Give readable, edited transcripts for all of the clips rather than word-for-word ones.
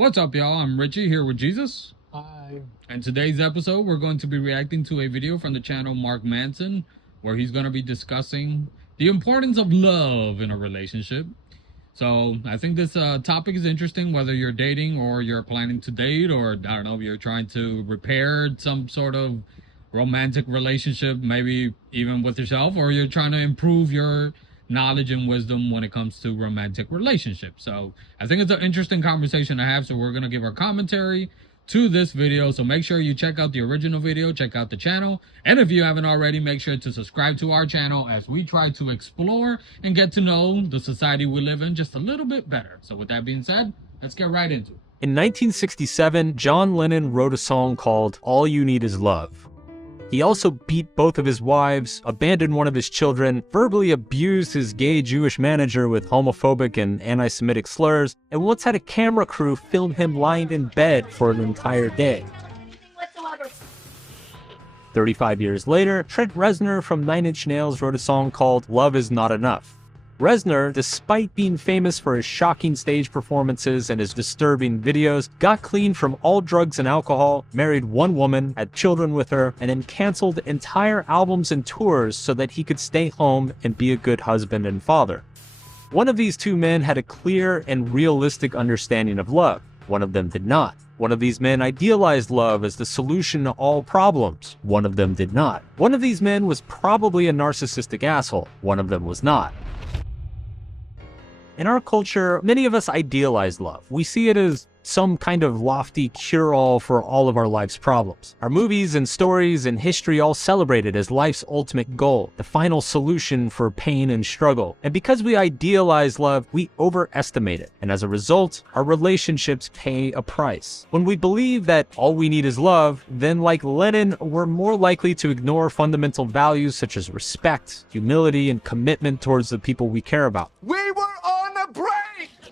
What's up, y'all? I'm Richie here with Jesus. Hi. And today's episode, we're going to be reacting to a video from the channel Mark Manson, where he's going to be discussing the importance of love in a relationship. So I think this topic is interesting, whether you're dating or you're planning to date, or I don't know, if you're trying to repair some sort of romantic relationship, maybe even with yourself, or you're trying to improve your knowledge and wisdom when it comes to romantic relationships. So I think it's an interesting conversation to have. So we're going to give our commentary to this video. So make sure you check out the original video, check out the channel. And if you haven't already, make sure to subscribe to our channel as we try to explore and get to know the society we live in just a little bit better. So with that being said, let's get right into it. In 1967, John Lennon wrote a song called All You Need Is Love. He also beat both of his wives, abandoned one of his children, verbally abused his gay Jewish manager with homophobic and anti-Semitic slurs, and once had a camera crew film him lying in bed for an entire day. 35 years later, Trent Reznor from Nine Inch Nails wrote a song called Love Is Not Enough. Reznor, despite being famous for his shocking stage performances and his disturbing videos, got clean from all drugs and alcohol, married one woman, had children with her, and then canceled entire albums and tours so that he could stay home and be a good husband and father. One of these two men had a clear and realistic understanding of love. One of them did not. One of these men idealized love as the solution to all problems. One of them did not. One of these men was probably a narcissistic asshole. One of them was not. In our culture, many of us idealize love. We see it as some kind of lofty cure-all for all of our life's problems. Our movies and stories and history all celebrate it as life's ultimate goal, the final solution for pain and struggle. And because we idealize love, we overestimate it. And as a result, our relationships pay a price. When we believe that all we need is love, then like Lennon, we're more likely to ignore fundamental values such as respect, humility, and commitment towards the people we care about. We were on a break!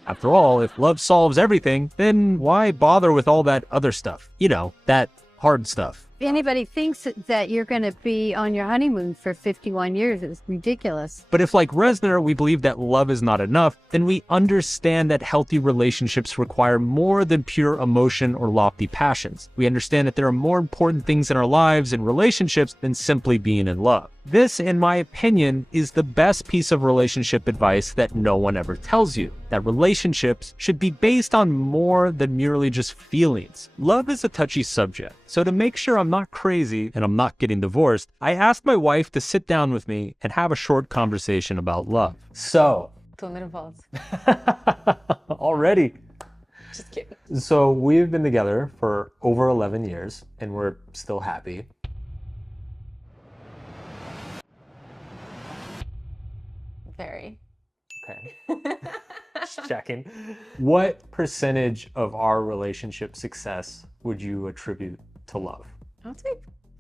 After all, if love solves everything, then why bother with all that other stuff? You know, that hard stuff. If anybody thinks that you're going to be on your honeymoon for 51 years, it's ridiculous. But if, like Reznor, we believe that love is not enough, then we understand that healthy relationships require more than pure emotion or lofty passions. We understand that there are more important things in our lives and relationships than simply being in love. This, in my opinion, is the best piece of relationship advice that no one ever tells you. That relationships should be based on more than merely just feelings. Love is a touchy subject, so to make sure I'm not crazy and I'm not getting divorced, I asked my wife to sit down with me and have a short conversation about love. So, Tô nervosa. already. Just kidding. So we've been together for over 11 years and we're still happy. Very. Okay. Just checking. What percentage of our relationship success would you attribute to love? I would say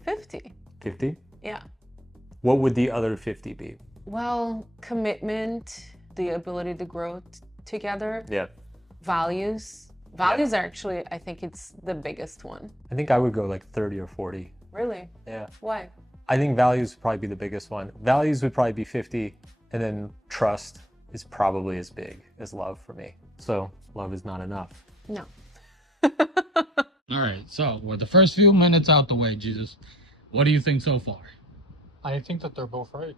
50. 50? Yeah. What would the other 50 be? Well, commitment, the ability to grow together, Yeah. values. Values are actually, I think it's the biggest one. I think I would go like 30 or 40. Really? Yeah. Why? I think values would probably be the biggest one. Values would probably be 50, and then trust is probably as big as love for me. So love is not enough. No. All right. So with the first few minutes out the way, Jesus, what do you think so far? I think that they're both right.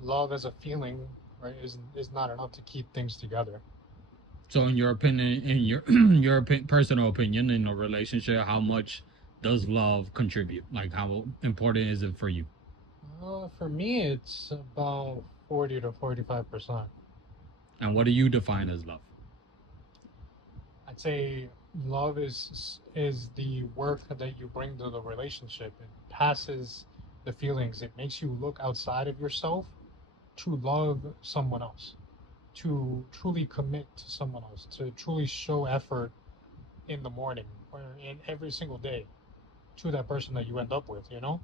Love as a feeling, right, is not enough to keep things together. So in your opinion, in your personal opinion, in a relationship, how much does love contribute? Like, how important is it for you? For me, it's about 40 to 45%. And what do you define as love? I'd say love is the work that you bring to the relationship. It passes the feelings. It makes you look outside of yourself to love someone else, to truly commit to someone else, to truly show effort in the morning or in every single day to that person that you end up with, you know?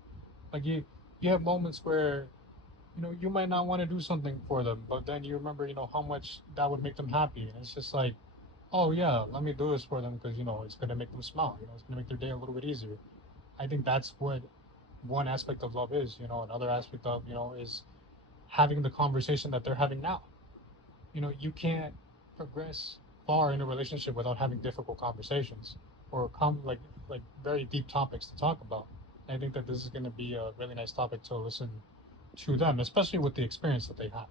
Like you have moments where, you know, you might not want to do something for them, but then you remember, you know, how much that would make them happy. And it's just like, oh yeah, let me do this for them because, you know, it's going to make them smile. You know, it's going to make their day a little bit easier. I think that's what one aspect of love is. You know, another aspect of, you know, is having the conversation that they're having now. You know, you can't progress far in a relationship without having difficult conversations or like very deep topics to talk about. And I think that this is going to be a really nice topic to listen to them, especially with the experience that they have.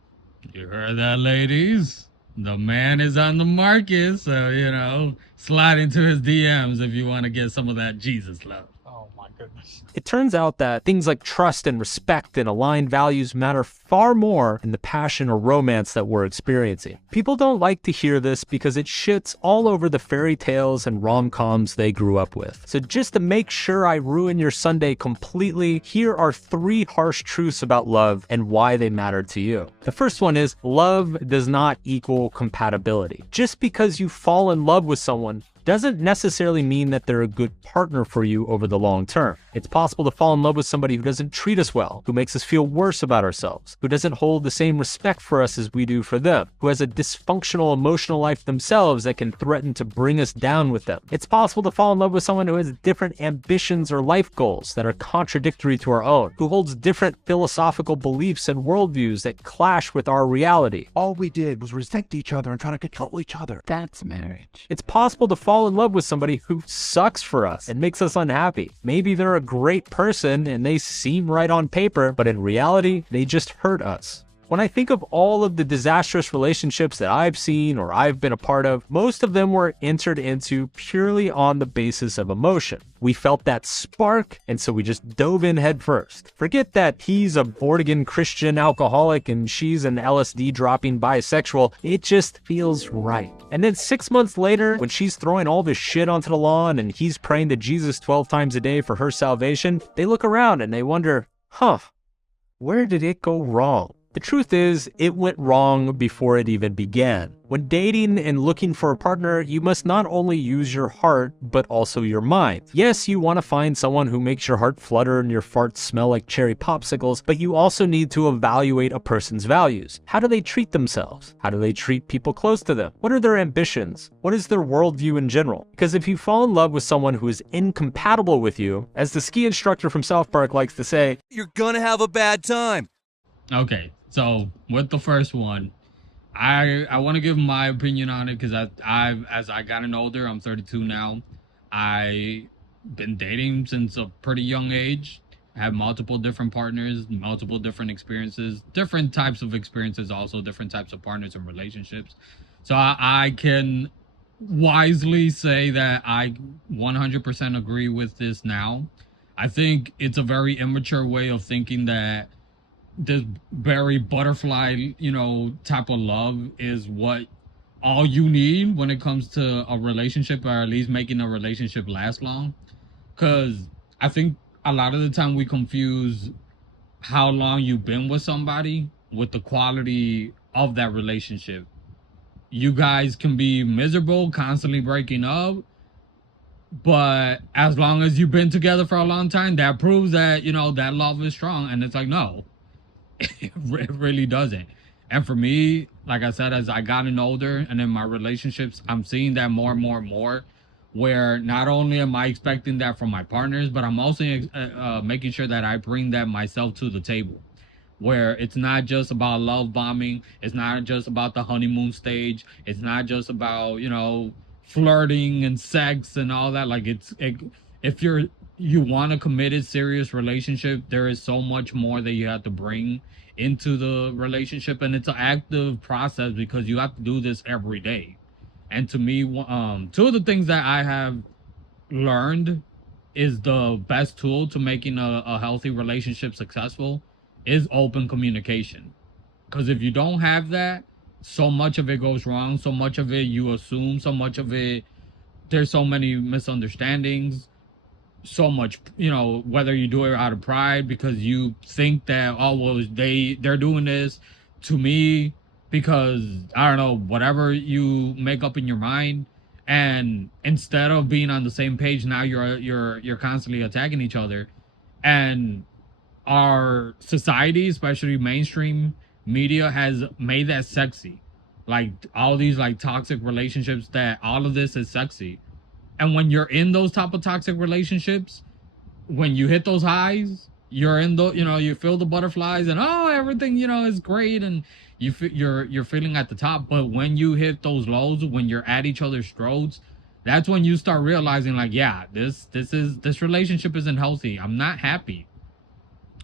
You heard that, ladies? The man is on the market, so, slide into his DMs if you want to get some of that Jesus love. Oh my goodness. It turns out that things like trust and respect and aligned values matter far more in the passion or romance that we're experiencing. People don't like to hear this because it shits all over the fairy tales and rom-coms they grew up with. So just to make sure I ruin your Sunday completely, here are 3 harsh truths about love and why they matter to you. The first one is love does not equal compatibility. Just because you fall in love with someone doesn't necessarily mean that they're a good partner for you over the long term. It's possible to fall in love with somebody who doesn't treat us well, who makes us feel worse about ourselves, who doesn't hold the same respect for us as we do for them, who has a dysfunctional emotional life themselves that can threaten to bring us down with them. It's possible to fall in love with someone who has different ambitions or life goals that are contradictory to our own, who holds different philosophical beliefs and worldviews that clash with our reality. All we did was resent each other and try to control each other. That's marriage. It's possible to fall in love with somebody who sucks for us and makes us unhappy. Maybe they're a great person and they seem right on paper, but in reality, they just hurt us. When I think of all of the disastrous relationships that I've seen or I've been a part of, most of them were entered into purely on the basis of emotion. We felt that spark, and so we just dove in head first. Forget that he's a born-again Christian alcoholic and she's an LSD-dropping bisexual. It just feels right. And then 6 months later, when she's throwing all this shit onto the lawn and he's praying to Jesus 12 times a day for her salvation, they look around and they wonder, where did it go wrong? The truth is, it went wrong before it even began. When dating and looking for a partner, you must not only use your heart, but also your mind. Yes, you want to find someone who makes your heart flutter and your farts smell like cherry popsicles, but you also need to evaluate a person's values. How do they treat themselves? How do they treat people close to them? What are their ambitions? What is their worldview in general? Because if you fall in love with someone who is incompatible with you, as the ski instructor from South Park likes to say, you're gonna have a bad time. Okay, so with the first one, I want to give my opinion on it because I've as I gotten older, I'm 32 now. I've been dating since a pretty young age. I have multiple different partners, multiple different experiences, different types of experiences, also different types of partners and relationships. So I can wisely say that I 100% agree with this now. I think it's a very immature way of thinking that this very butterfly, type of love is what all you need when it comes to a relationship, or at least making a relationship last long. Because I think a lot of the time we confuse how long you've been with somebody with the quality of that relationship. You guys can be miserable, constantly breaking up, but as long as you've been together for a long time, that proves that, that love is strong. And it's like, no. It really doesn't. And for me, like I said, as I gotten older and in my relationships, I'm seeing that more and more and more, where not only am I expecting that from my partners, but I'm also making sure that I bring that myself to the table, where it's not just about love bombing. It's not just about the honeymoon stage. It's not just about, flirting and sex and all that. Like if you want a committed, serious relationship, there is so much more that you have to bring into the relationship, and it's an active process because you have to do this every day. And to me, two of the things that I have learned is the best tool to making a healthy relationship successful is open communication. Because if you don't have that, so much of it goes wrong. So much of it you assume. So much of it, there's so many misunderstandings. So much, whether you do it out of pride because you think that, they're doing this to me because, I don't know, whatever you make up in your mind. And instead of being on the same page, now you're constantly attacking each other. And our society, especially mainstream media, has made that sexy. Like all these like toxic relationships, that all of this is sexy. And when you're in those type of toxic relationships, when you hit those highs, you're in the, you feel the butterflies and everything, is great. And you're feeling at the top, but when you hit those lows, when you're at each other's throats, that's when you start realizing like, yeah, this relationship isn't healthy. I'm not happy.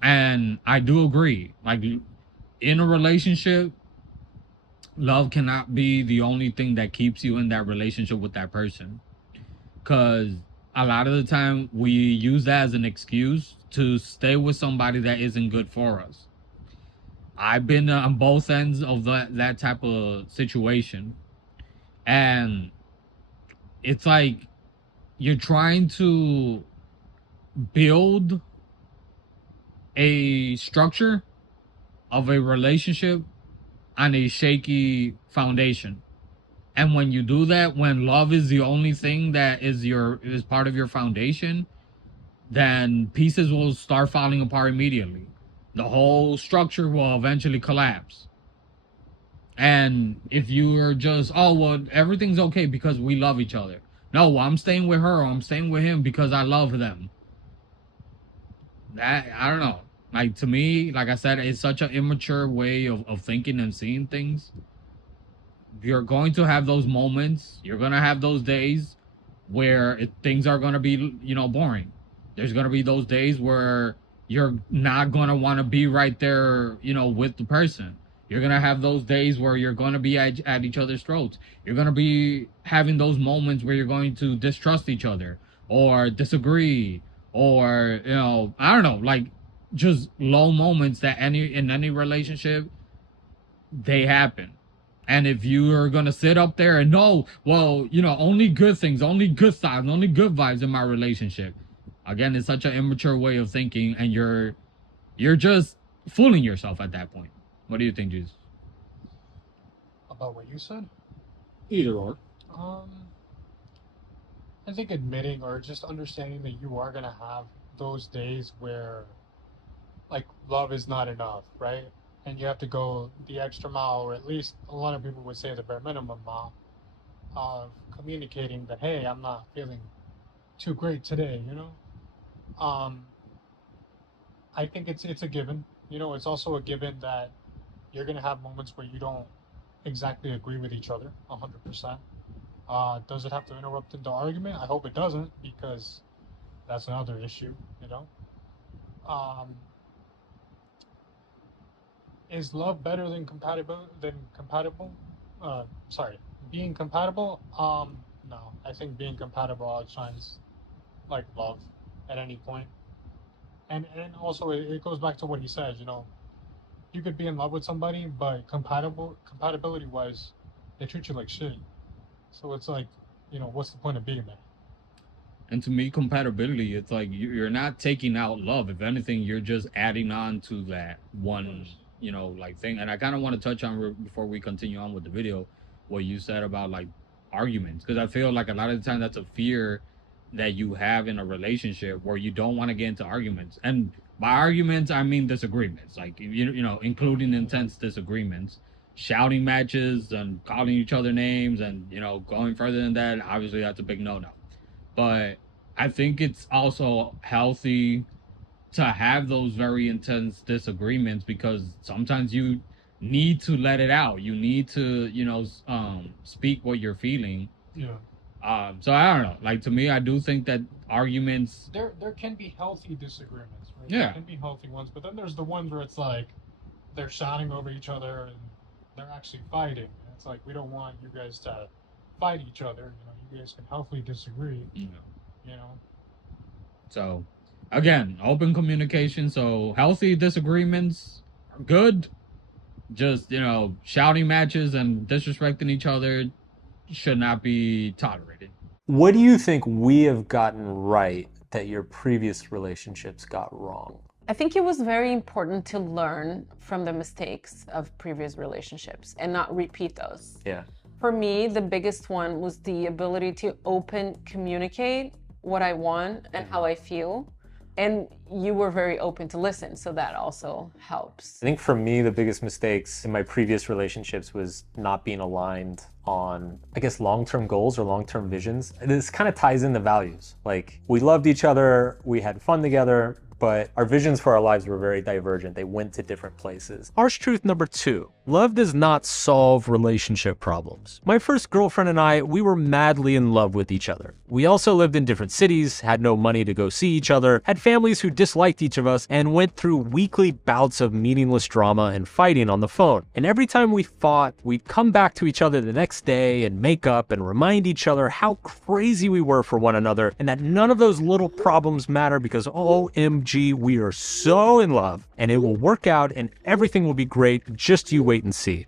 And I do agree. Like in a relationship, love cannot be the only thing that keeps you in that relationship with that person. Cause a lot of the time we use that as an excuse to stay with somebody that isn't good for us. I've been on both ends of that type of situation. And it's like you're trying to build a structure of a relationship on a shaky foundation. And when you do that, when love is the only thing that is part of your foundation, then pieces will start falling apart immediately. The whole structure will eventually collapse. And if you are just, oh well, everything's okay because we love each other. No, I'm staying with her or I'm staying with him because I love them. That, I don't know. Like, to me, like I said, it's such an immature way of thinking and seeing things. You're going to have those moments. You're going to have those days where things are going to be, boring. There's going to be those days where you're not going to want to be right there, with the person. You're going to have those days where you're going to be at each other's throats. You're going to be having those moments where you're going to distrust each other or disagree or, I don't know, like just low moments that in any relationship, they happen. And if you are going to sit up there and know, well, only good things, only good sides, only good vibes in my relationship. Again, it's such an immature way of thinking, and you're just fooling yourself at that point. What do you think, Jesus? About what you said? Either or. I think admitting or just understanding that you are going to have those days where, like, love is not enough, right? And you have to go the extra mile, or at least a lot of people would say the bare minimum mile, of communicating that, hey, I'm not feeling too great today, I think it's a given. It's also a given that you're going to have moments where you don't exactly agree with each other 100%. Does it have to interrupt into argument? I hope it doesn't, because that's another issue, Is love better than being compatible? No. I think being compatible outshines like love at any point. And also it goes back to what he said, you could be in love with somebody, but compatibility wise, they treat you like shit. So it's like, what's the point of being there? And to me, compatibility, it's like you're not taking out love. If anything, you're just adding on to that one, like thing. And I kind of want to touch on, before we continue on with the video, what you said about like arguments. Because I feel like a lot of the time that's a fear that you have in a relationship where you don't want to get into arguments. And by arguments, I mean disagreements, like, including intense disagreements, shouting matches and calling each other names and, going further than that. Obviously, that's a big no-no. But I think it's also healthy to have those very intense disagreements, because sometimes you need to let it out. You need to, speak what you're feeling. Yeah. So I don't know. Like, to me, I do think that arguments, there can be healthy disagreements, right? Yeah. There can be healthy ones, but then there's the ones where it's like they're shouting over each other and they're actually fighting. And it's like, we don't want you guys to fight each other. You guys can healthily disagree. So, again, open communication. So healthy disagreements are good. Just, shouting matches and disrespecting each other should not be tolerated. What do you think we have gotten right that your previous relationships got wrong? I think it was very important to learn from the mistakes of previous relationships and not repeat those. Yeah. For me, the biggest one was the ability to communicate what I want and how I feel. And you were very open to listen, so that also helps. I think for me, the biggest mistakes in my previous relationships was not being aligned on, I guess, long-term goals or long-term visions. This kind of ties in the values. Like, we loved each other, we had fun together, but our visions for our lives were very divergent. They went to different places. Harsh truth number 2. Love does not solve relationship problems. My first girlfriend and I, we were madly in love with each other. We also lived in different cities, had no money to go see each other, had families who disliked each of us, and went through weekly bouts of meaningless drama and fighting on the phone. And every time we fought, we'd come back to each other the next day and make up and remind each other how crazy we were for one another and that none of those little problems matter because OMG, we are so in love and it will work out and everything will be great. Just you wait and see.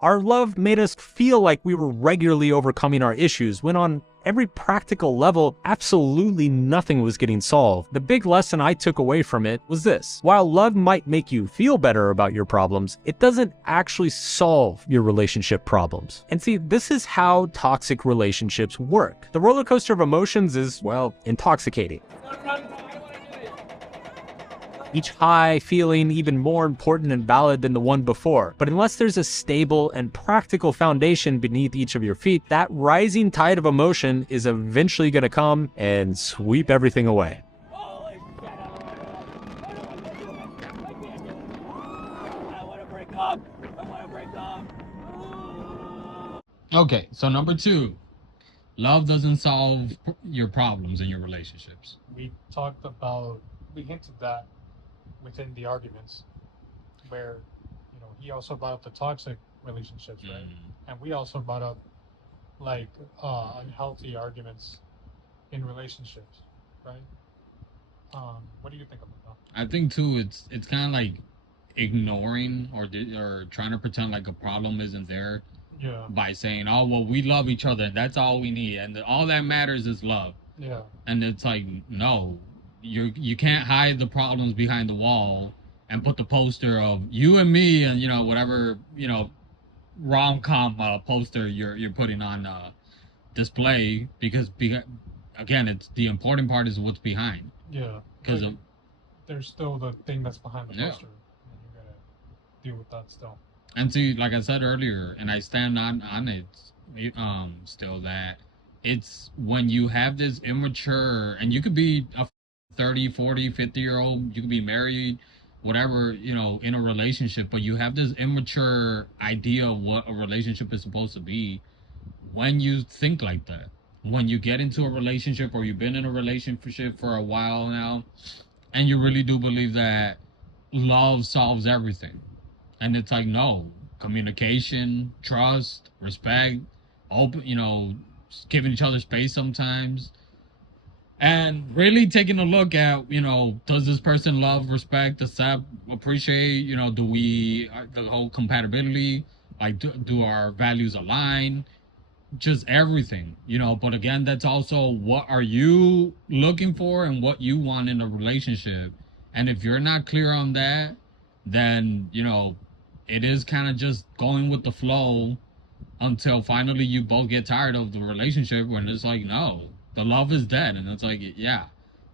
Our love made us feel like we were regularly overcoming our issues when on every practical level, absolutely nothing was getting solved. The big lesson I took away from it was this. While love might make you feel better about your problems, it doesn't actually solve your relationship problems. And see, this is how toxic relationships work. The roller coaster of emotions is, well, intoxicating. Each high feeling even more important and valid than the one before. But unless there's a stable and practical foundation beneath each of your feet, that rising tide of emotion is eventually going to come and sweep everything away. Okay, so number 2, love doesn't solve your problems in your relationships. We hinted that within the arguments where, he also brought up the toxic relationships, right? And we also brought up like unhealthy arguments in relationships, right? What do you think about that? I think too, it's kind of like ignoring or trying to pretend like a problem isn't there. Yeah. By saying, oh, well, we love each other. That's all we need. And all that matters is love. Yeah. And it's like, no, you can't hide the problems behind the wall and put the poster of you and me and, whatever, rom-com poster you're putting on display because again, it's the important part is what's behind. Yeah. Because there's still the thing that's behind the poster. And you gotta deal with that still. And see, like I said earlier, and I stand on it, still that it's when you have this immature, and you could be a 30, 40, 50-year-old, you could be married, whatever, in a relationship, but you have this immature idea of what a relationship is supposed to be when you think like that. When you get into a relationship or you've been in a relationship for a while now, and you really do believe that love solves everything. And it's like, no, communication, trust, respect, open, giving each other space sometimes. And really taking a look at, does this person love, respect, accept, appreciate, do we, the whole compatibility, like do our values align? Just everything, but again, that's also what are you looking for and what you want in a relationship. And if you're not clear on that, then, it is kind of just going with the flow until finally you both get tired of the relationship when it's like, no, the love is dead. And it's like, yeah,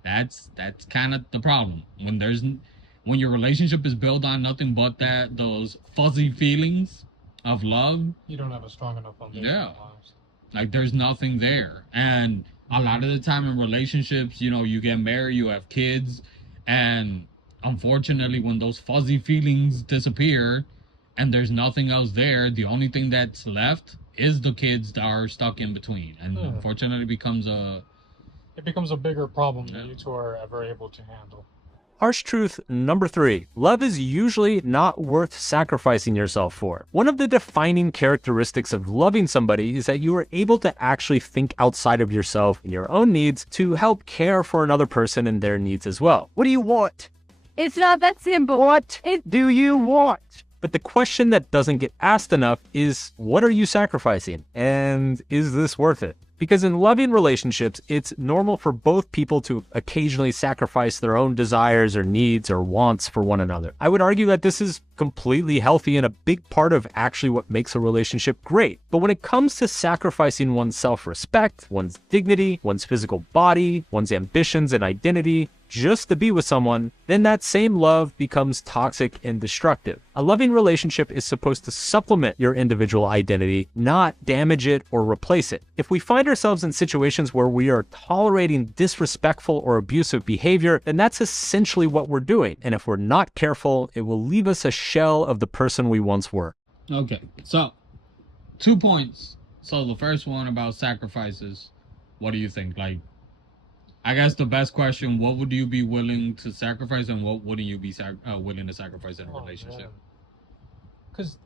that's kind of the problem. When your relationship is built on nothing but those fuzzy feelings of love, you don't have a strong enough foundation. Yeah. Like there's nothing there. And a lot of the time in relationships, you get married, you have kids, and unfortunately when those fuzzy feelings disappear and there's nothing else there, the only thing that's left is the kids that are stuck in between. And unfortunately it becomes a bigger problem than you two are ever able to handle. Harsh truth number 3. Love is usually not worth sacrificing yourself for. One of the defining characteristics of loving somebody is that you are able to actually think outside of yourself and your own needs to help care for another person and their needs as well. What do you want? It's not that simple. What do you want? But the question that doesn't get asked enough is, what are you sacrificing? And is this worth it? Because in loving relationships, it's normal for both people to occasionally sacrifice their own desires or needs or wants for one another. I would argue that this is completely healthy and a big part of actually what makes a relationship great. But when it comes to sacrificing one's self-respect, one's dignity, one's physical body, one's ambitions and identity, just to be with someone, then that same love becomes toxic and destructive. A loving relationship is supposed to supplement your individual identity, not damage it or replace it. If we find ourselves in situations where we are tolerating disrespectful or abusive behavior, then that's essentially what we're doing. And if we're not careful, it will leave us a shell of the person we once were. Okay, so 2 points. So the first one about sacrifices. What do you think? Like, I guess the best question, what would you be willing to sacrifice and what wouldn't you be willing to sacrifice in a relationship? Because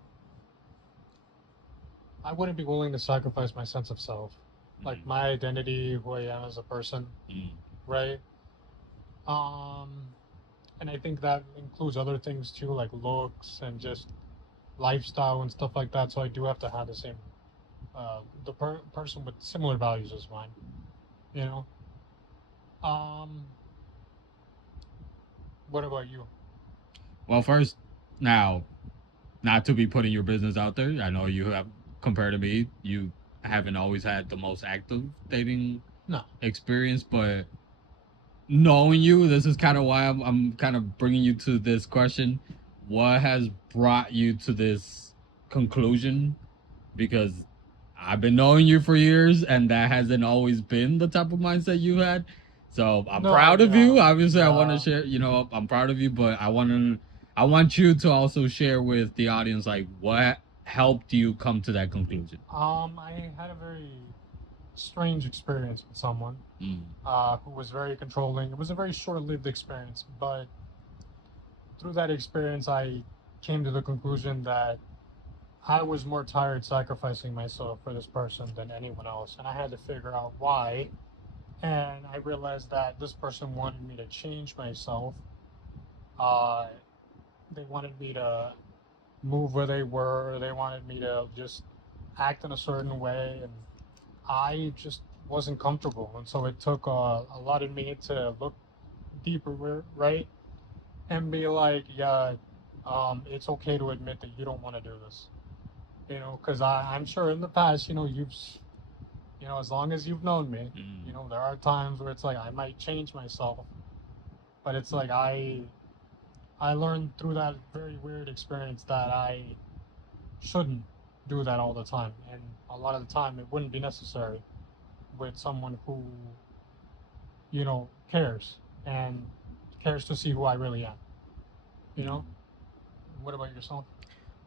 I wouldn't be willing to sacrifice my sense of self. Like my identity, who I am as a person, right? And I think that includes other things too, like looks and just lifestyle and stuff like that. So I do have to have the same, person with similar values as mine, you know? What about you? Well, first, now, not to be putting your business out there, I know you have, compared to me, you haven't always had the most active dating experience, but knowing you, this is kind of why I'm kind of bringing you to this question. What has brought you to this conclusion? Because I've been knowing you for years, and that hasn't always been the type of mindset you had. So I'm proud of you. Obviously, I want to share. You know, I'm proud of you, but I want you to also share with the audience, like, what helped you come to that conclusion. I had a very strange experience with someone who was very controlling. It was a very short-lived experience, but through that experience, I came to the conclusion that I was more tired sacrificing myself for this person than anyone else, and I had to figure out why. And I realized that this person wanted me to change myself. They wanted me to move where they were. They wanted me to just act in a certain way, and I just wasn't comfortable. And so it took a lot of me to look deeper, right? And be like, yeah, it's okay to admit that you don't want to do this. You know, because I'm sure in the past, as long as you've known me, there are times where it's like I might change myself, but it's like I learned through that very weird experience that I shouldn't do that all the time, and a lot of the time it wouldn't be necessary with someone who, cares and cares to see who I really am. What about yourself?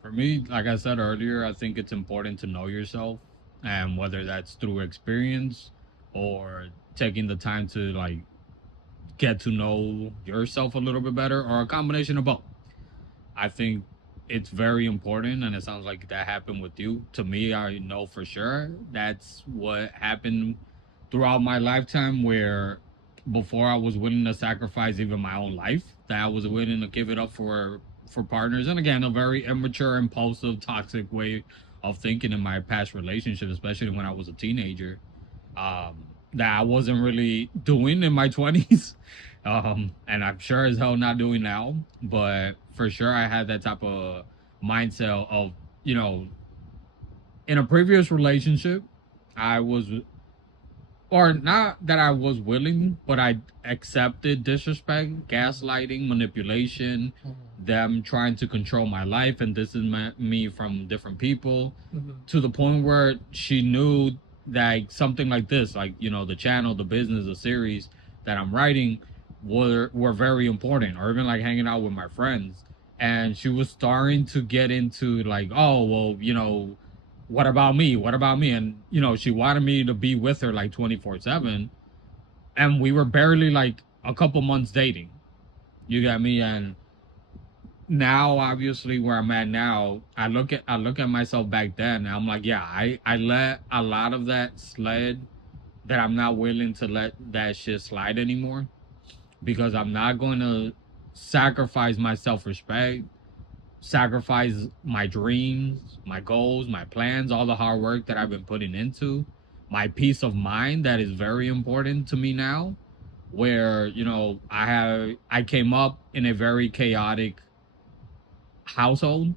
For me, like I said earlier, I think it's important to know yourself, and whether that's through experience or taking the time to like get to know yourself a little bit better, or a combination of both. I think it's very important, and it sounds like that happened with you. To me, I know for sure that's what happened throughout my lifetime, where before I was willing to sacrifice even my own life, that I was willing to give it up for partners. And again, a very immature, impulsive, toxic way of thinking in my past relationships, especially when I was a teenager, that I wasn't really doing in my 20s. And I'm sure as hell not doing now. But for sure, I had that type of mindset of, in a previous relationship, I was, or not that I was willing, but I accepted disrespect, gaslighting, manipulation, them trying to control my life and distance me from different people, to the point where she knew that something like this, like, the channel, the business, the series that I'm writing were very important, or even like hanging out with my friends. And she was starting to get into like, oh, well, what about me? What about me? And, she wanted me to be with her like 24/7. And we were barely like a couple months dating. You got me? And now, obviously, where I'm at now, I look at myself back then, and I'm like, yeah, I let a lot of that slide, that I'm not willing to let that shit slide anymore, because I'm not going to sacrifice my self-respect, sacrifice my dreams, my goals, my plans, all the hard work that I've been putting into, my peace of mind that is very important to me now, where, I came up in a very chaotic household,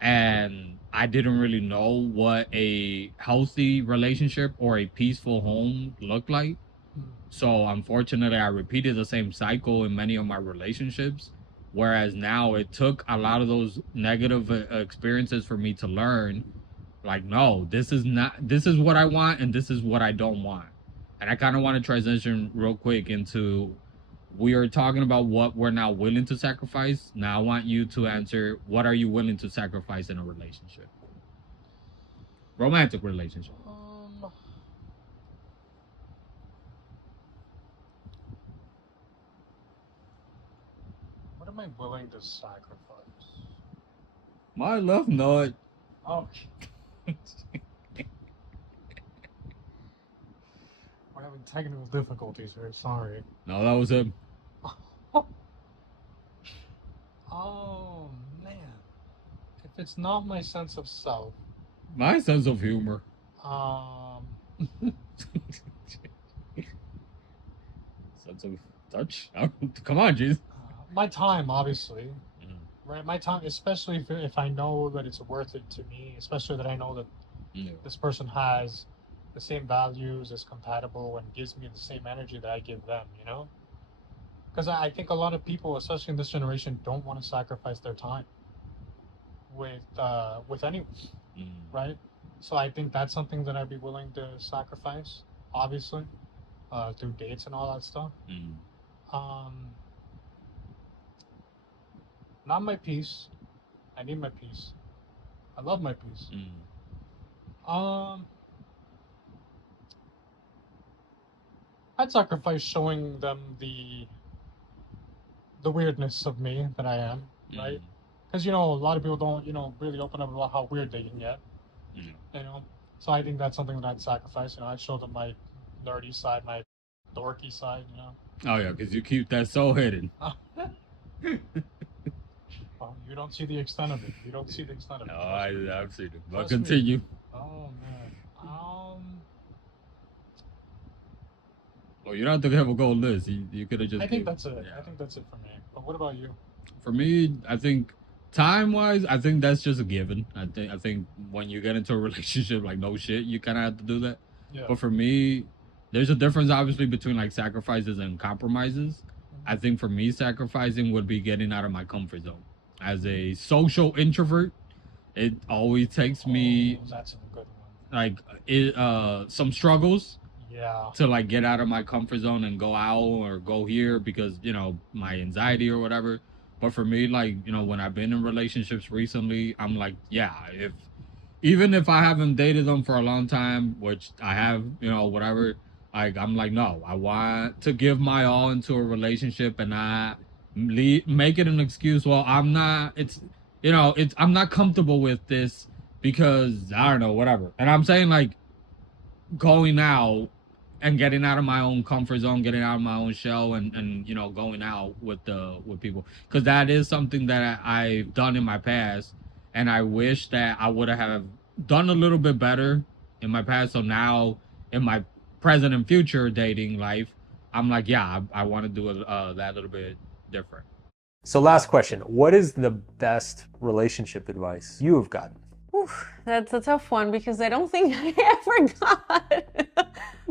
and I didn't really know what a healthy relationship or a peaceful home looked like. So unfortunately, I repeated the same cycle in many of my relationships. Whereas now it took a lot of those negative experiences for me to learn, like, no, this is what I want and this is what I don't want. And I kind of want to transition real quick into, we are talking about what we're not willing to sacrifice. Now I want you to answer, what are you willing to sacrifice in a relationship? Romantic relationship. What am I willing to sacrifice? My love nut. Oh. We're having technical difficulties here. Sorry. No, that was him. Oh man, if it's not my sense of self, My sense of humor. Sense of touch. Come on, jeez. My time, obviously, right? My time, especially if I know that it's worth it to me, especially that I know that this person has the same values, is compatible, and gives me the same energy that I give them, you know? Because I think a lot of people, especially in this generation, don't want to sacrifice their time with anyone, right? So I think that's something that I'd be willing to sacrifice, obviously, through dates and all that stuff. Not my peace. I need my peace. I love my peace. I'd sacrifice showing them the weirdness of me that I am, right? Because a lot of people don't, really open up about how weird they can get. You know, so I think that's something that I'd sacrifice. I'd show them my nerdy side, my dorky side. Oh yeah, because you keep that so hidden. Well, you don't see the extent of it. You don't see the extent of it. No, I've seen it. But Trust me. continue. Oh man. Well, you don't have to have a goal list. You could have just. I think that's it. Yeah. I think that's it for me. But what about you? For me, I think time-wise, I think that's just a given. I think when you get into a relationship, like, no shit, you kind of have to do that. Yeah. But for me, there's a difference, obviously, between like sacrifices and compromises. I think for me, sacrificing would be getting out of my comfort zone. As a social introvert, it always takes me that's a good one. like some struggles. Yeah. To like get out of my comfort zone and go out or go here because my anxiety or whatever. But for me, like, when I've been in relationships recently, I'm like, yeah, even if I haven't dated them for a long time, which I have, whatever, like, I'm like, no, I want to give my all into a relationship and not make it an excuse. Well, I'm not, I'm not comfortable with this because I don't know, whatever. And I'm saying, like, going out and getting out of my own comfort zone, getting out of my own shell, and going out with people, because that is something that I've done in my past, and I wish that I would have done a little bit better in my past. So now in my present and future dating life, I'm like, yeah, I want to do that little bit different. So last question, what is the best relationship advice you have gotten? Oof, that's a tough one because I don't think I ever got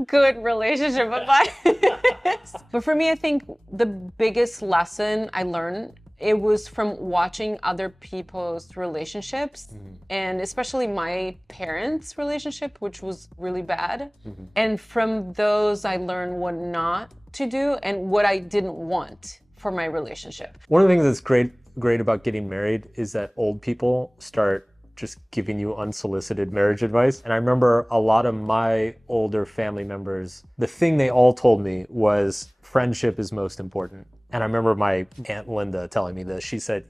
good relationship advice. But for me, I think the biggest lesson I learned, it was from watching other people's relationships, and especially my parents' relationship, which was really bad. And from those, I learned what not to do and what I didn't want for my relationship. One of the things that's great about getting married is that old people start just giving you unsolicited marriage advice. And I remember a lot of my older family members, the thing they all told me was friendship is most important. And I remember my Aunt Linda telling me this. She said,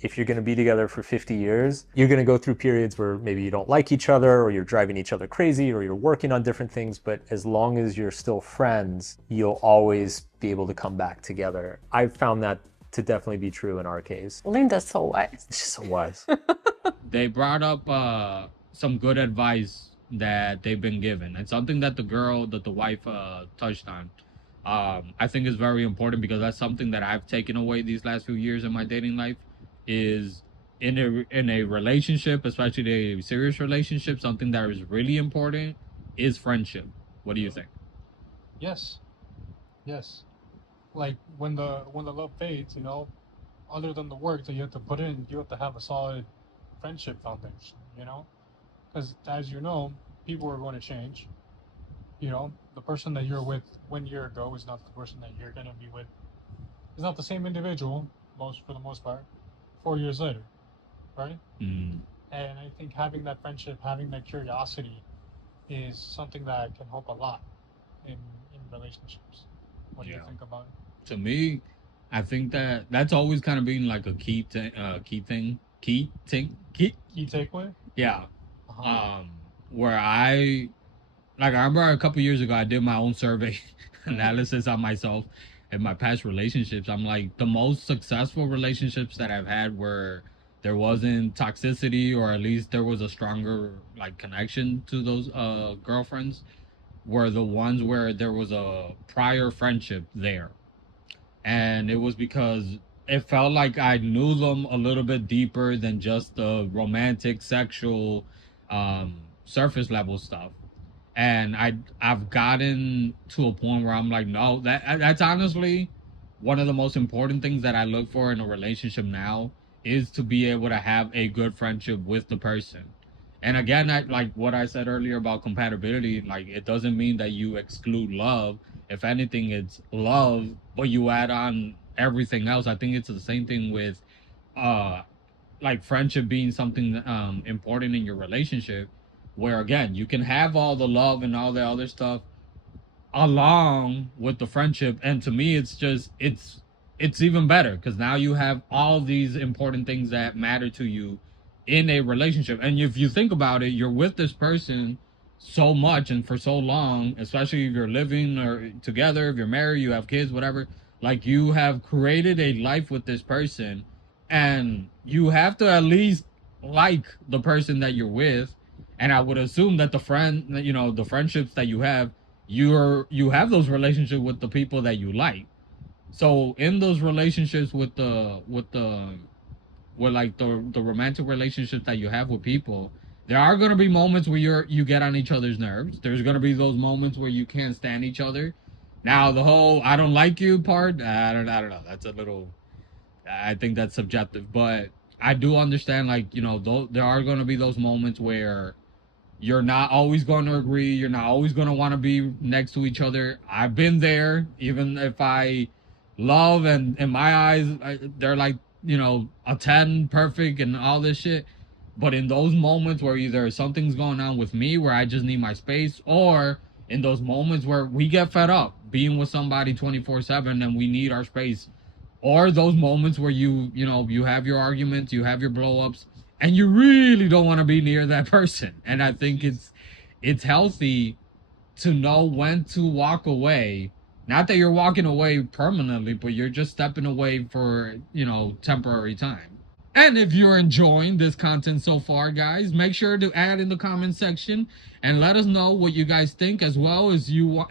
if you're gonna be together for 50 years, you're gonna go through periods where maybe you don't like each other, or you're driving each other crazy, or you're working on different things, but as long as you're still friends, you'll always be able to come back together. I've found that to definitely be true in our case. Linda's so wise. She's so wise. They brought up some good advice that they've been given, and something that the wife touched on. I think is very important because that's something that I've taken away these last few years in my dating life. Is in a relationship, especially a serious relationship, something that is really important is friendship. What do you think? Yes. Yes. Like when the love fades, you know, other than the work that you have to put in, you have to have a solid friendship foundation, you know? Because as you know, people are going to change. You know, the person that you're with 1 year ago is not the person that you're going to be with. It's not the same individual, most for the most part, 4 years later, right? Mm, And I think having that friendship, having that curiosity, is something that can help a lot in relationships. What do you yeah. think about it? To me, I think that that's always kind of been like a key. Key takeaway? Yeah. Uh-huh. Um, where I remember a couple years ago, I did my own survey analysis on myself and my past relationships. I'm like, the most successful relationships that I've had where there wasn't toxicity, or at least there was a stronger like connection to those girlfriends, were the ones where there was a prior friendship there. And it was because it felt like I knew them a little bit deeper than just the romantic, sexual, surface level stuff. And I've gotten to a point where I'm like, no, that's honestly one of the most important things that I look for in a relationship now, is to be able to have a good friendship with the person. And again, I like what I said earlier about compatibility. Like, it doesn't mean that you exclude love. If anything, it's love, but you add on everything else. I think it's the same thing with uh like friendship being something important in your relationship, where again you can have all the love and all the other stuff along with the friendship. And to me, it's even better because now you have all these important things that matter to you in a relationship. And if you think about it, you're with this person so much and for so long, especially if you're living or together, if you're married, you have kids, whatever. Like, you have created a life with this person, and you have to at least like the person that you're with. And I would assume that the friendships that you have, you have those relationships with the people that you like. So in those relationships with like the romantic relationships that you have with people, there are going to be moments where you get on each other's nerves. There's going to be those moments where you can't stand each other. Now, the whole "I don't like you" part, I don't know. That's a little, I think that's subjective, but I do understand, like, there are going to be those moments where you're not always going to agree. You're not always going to want to be next to each other. I've been there. Even if I love, and in my eyes, they're like, a 10 perfect and all this shit. But in those moments where either something's going on with me where I just need my space, or in those moments where we get fed up being with somebody 24/7 and we need our space, or those moments where you have your arguments, you have your blow ups, and you really don't want to be near that person. And I think it's healthy to know when to walk away. Not that you're walking away permanently, but you're just stepping away for, temporary time. And if you're enjoying this content so far, guys, make sure to add in the comment section and let us know what you guys think, as well as you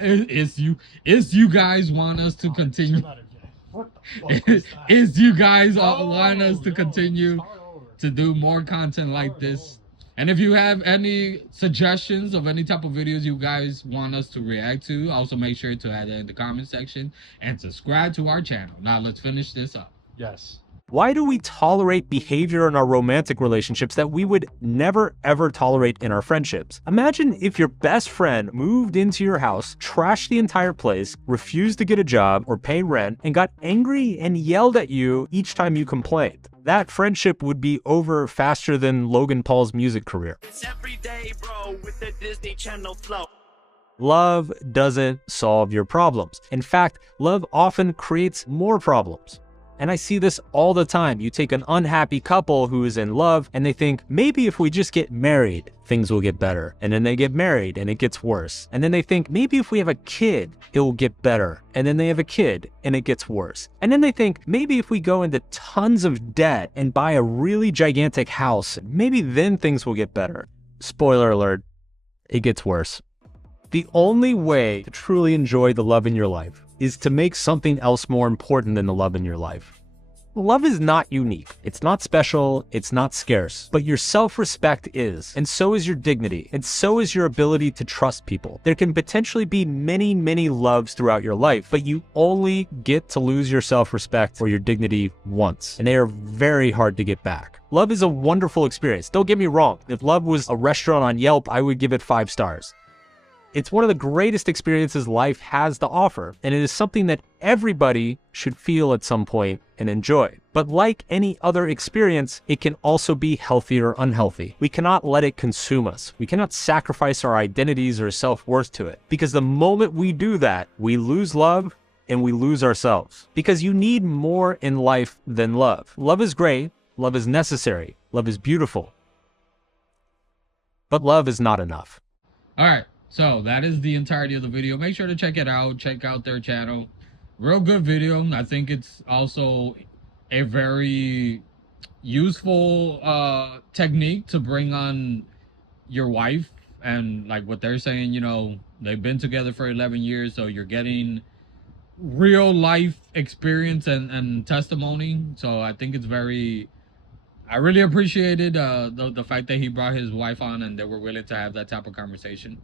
guys want us to continue. What the fuck was that? Is you guys No, want us to no, continue start over. to do more content like Start this? over. And if you have any suggestions of any type of videos you guys want us to react to, also make sure to add that in the comment section and subscribe to our channel. Now let's finish this up. Yes. Why do we tolerate behavior in our romantic relationships that we would never ever tolerate in our friendships? Imagine if your best friend moved into your house, trashed the entire place, refused to get a job or pay rent, and got angry and yelled at you each time you complained. That friendship would be over faster than Logan Paul's music career. It's every day, bro, with the Disney Channel flow. Love doesn't solve your problems. In fact, love often creates more problems. And I see this all the time. You take an unhappy couple who is in love and they think, maybe if we just get married, things will get better. And then they get married and it gets worse. And then they think, maybe if we have a kid, it will get better. And then they have a kid and it gets worse. And then they think, maybe if we go into tons of debt and buy a really gigantic house, maybe then things will get better. Spoiler alert, it gets worse. The only way to truly enjoy the love in your life is to make something else more important than the love in your life. Love is not unique. It's not special. It's not scarce. But your self-respect is. And so is your dignity. And so is your ability to trust people. There can potentially be many, many loves throughout your life, but you only get to lose your self-respect or your dignity once. And they are very hard to get back. Love is a wonderful experience. Don't get me wrong. If love was a restaurant on Yelp, I would give it 5 stars. It's one of the greatest experiences life has to offer, and it is something that everybody should feel at some point and enjoy. But like any other experience, it can also be healthy or unhealthy. We cannot let it consume us. We cannot sacrifice our identities or self-worth to it, because the moment we do that, we lose love and we lose ourselves. Because you need more in life than love. Love is great, love is necessary, love is beautiful, but love is not enough. All right. So that is the entirety of the video. Make sure to check it out. Check out their channel. Real good video. I think it's also a very useful technique to bring on your wife, and like what they're saying, you know, they've been together for 11 years, so you're getting real life experience and testimony. So I think it's very, I really appreciated the fact that he brought his wife on and they were willing to have that type of conversation.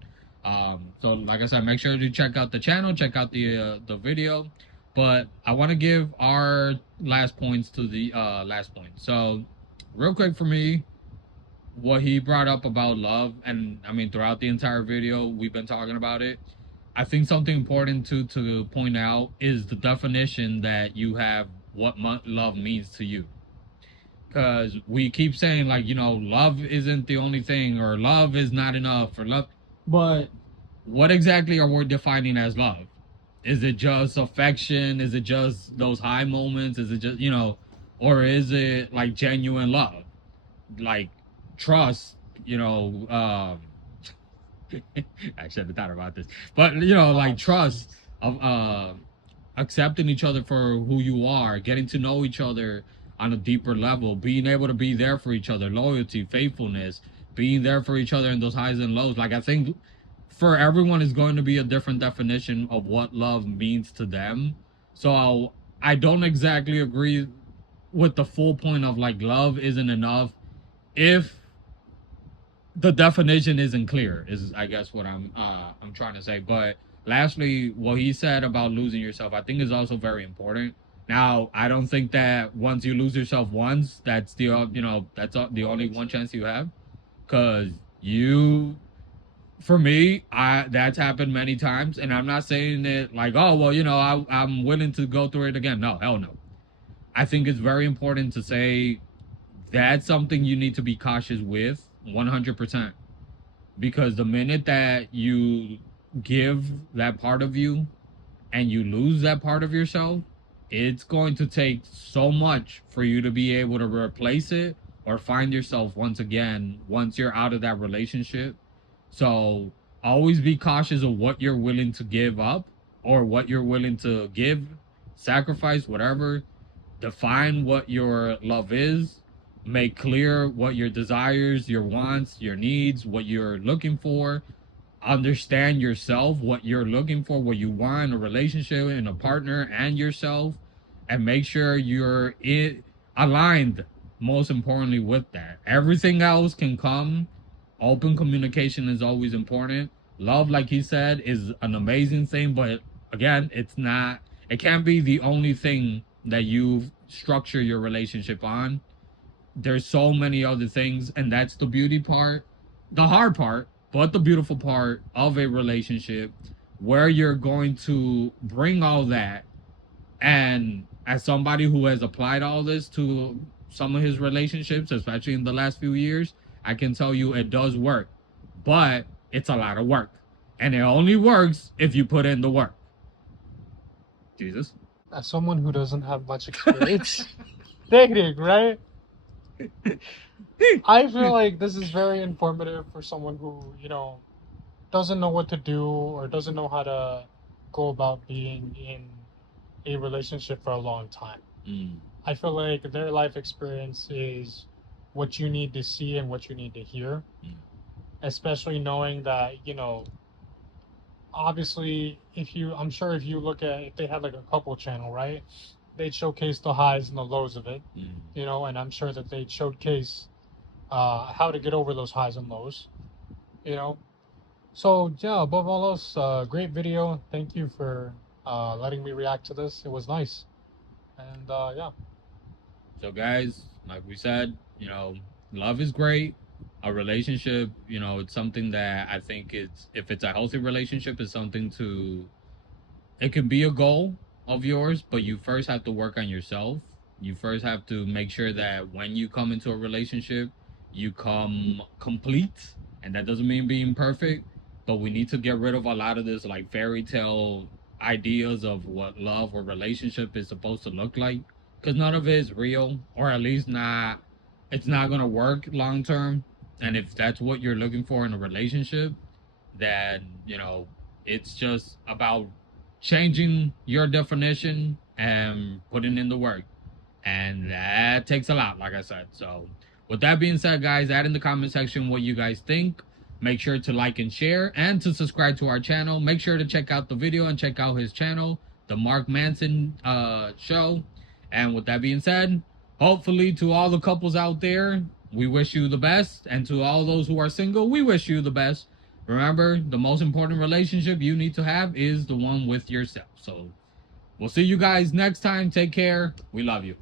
So like I said, make sure to check out the channel, check out the video. But I want to give our last points to the last point. So real quick for me, what he brought up about love, and I mean throughout the entire video we've been talking about it. I think something important to point out is the definition that you have what love means to you. Because we keep saying, like, you know, love isn't the only thing, or love is not enough, or love. But what exactly are we defining as love? Is it just affection? Is it just those high moments? Is it just, you know, or is it like genuine love? Like trust, you know, I should have thought about this. But, you know, like trust of accepting each other for who you are, getting to know each other on a deeper level, being able to be there for each other, loyalty, faithfulness, being there for each other in those highs and lows. Like, I think for everyone is going to be a different definition of what love means to them. So I don't exactly agree with the full point of like love isn't enough if the definition isn't clear, is I guess what I'm trying to say. But lastly, what he said about losing yourself, I think is also very important. Now, I don't think that once you lose yourself once, that's the you know, that's the only one chance you have. Because you, for me, that's happened many times, and I'm not saying it like, oh well, you know, I'm willing to go through it again. No, hell no. I think it's very important to say that's something you need to be cautious with 100%. Because the minute that you give that part of you and you lose that part of yourself, it's going to take so much for you to be able to replace it or find yourself once again once you're out of that relationship. So always be cautious of what you're willing to give up or what you're willing to give, sacrifice, whatever. Define what your love is. Make clear what your desires, your wants, your needs, what you're looking for. Understand yourself, what you're looking for, what you want in a relationship, in a partner, and yourself. And make sure you're aligned, most importantly, with that. Everything else can come. Open communication is always important. Love, like he said, is an amazing thing, but again, it can't be the only thing that you structure your relationship on. There's so many other things, and that's the beauty part, the hard part, but the beautiful part of a relationship, where you're going to bring all that. And as somebody who has applied all this to some of his relationships, especially in the last few years, I can tell you it does work, but it's a lot of work, and it only works if you put in the work. Jesus. As someone who doesn't have much experience dating, right? I feel like this is very informative for someone who, you know, doesn't know what to do or doesn't know how to go about being in a relationship for a long time. I feel like their life experience is what you need to see and what you need to hear, especially knowing that, you know, obviously I'm sure if you look at, if they had like a couple channel, right? they'd showcase the highs and the lows of it, Mm. you know, and I'm sure that they'd showcase how to get over those highs and lows, you know. So yeah, above all else, great video. Thank you for letting me react to this. It was nice, and yeah. So guys, like we said, you know, love is great. A relationship, you know, it's something that I think it's, if it's a healthy relationship, it's something to, it can be a goal of yours, but you first have to work on yourself. You first have to make sure that when you come into a relationship, you come complete. And that doesn't mean being perfect, but we need to get rid of a lot of this like fairy tale ideas of what love or relationship is supposed to look like. Because none of it is real, or at least not, it's not going to work long term. And if that's what you're looking for in a relationship, then, you know, it's just about changing your definition and putting in the work. And that takes a lot, like I said. So with that being said, guys, add in the comment section what you guys think. Make sure to like and share, and to subscribe to our channel. Make sure to check out the video and check out his channel, the Mark Manson show. And with that being said, hopefully to all the couples out there, we wish you the best. And to all those who are single, we wish you the best. Remember, the most important relationship you need to have is the one with yourself. So we'll see you guys next time. Take care. We love you.